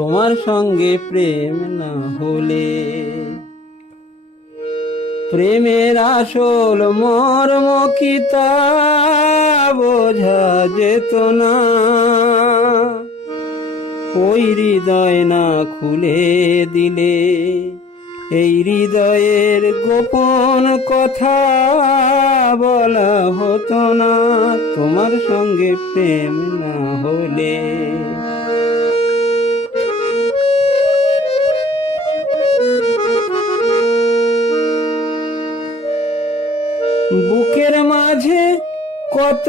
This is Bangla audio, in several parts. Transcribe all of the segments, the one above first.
তোমার সঙ্গে প্রেম না হলে। প্রেমের আসল মর্ম কি তা বোঝা যেত না, ওই হৃদয় না খুলে দিলে এই হৃদয়ের গোপন কথা বলা হতো না, তোমার সঙ্গে প্রেম না হলে। বুকের মাঝে কত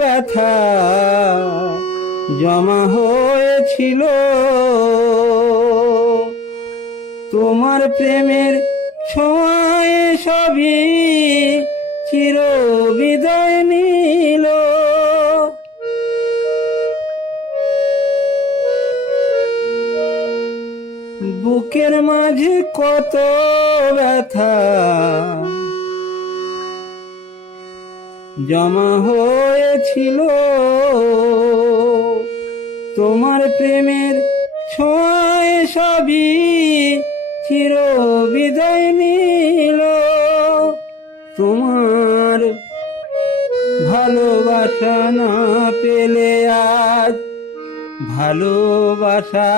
ব্যথা জমা হয়েছিল, তোমার প্রেমের ছোঁয়ায় সবই চির বিদায় নিল। বুকের মাঝে কত ব্যথা জমা হয়েছিল, তোমার প্রেমের ছোঁয়ায় সবই চির বিদায় নিল। তোমার ভালোবাসা না পেলে আজ ভালোবাসা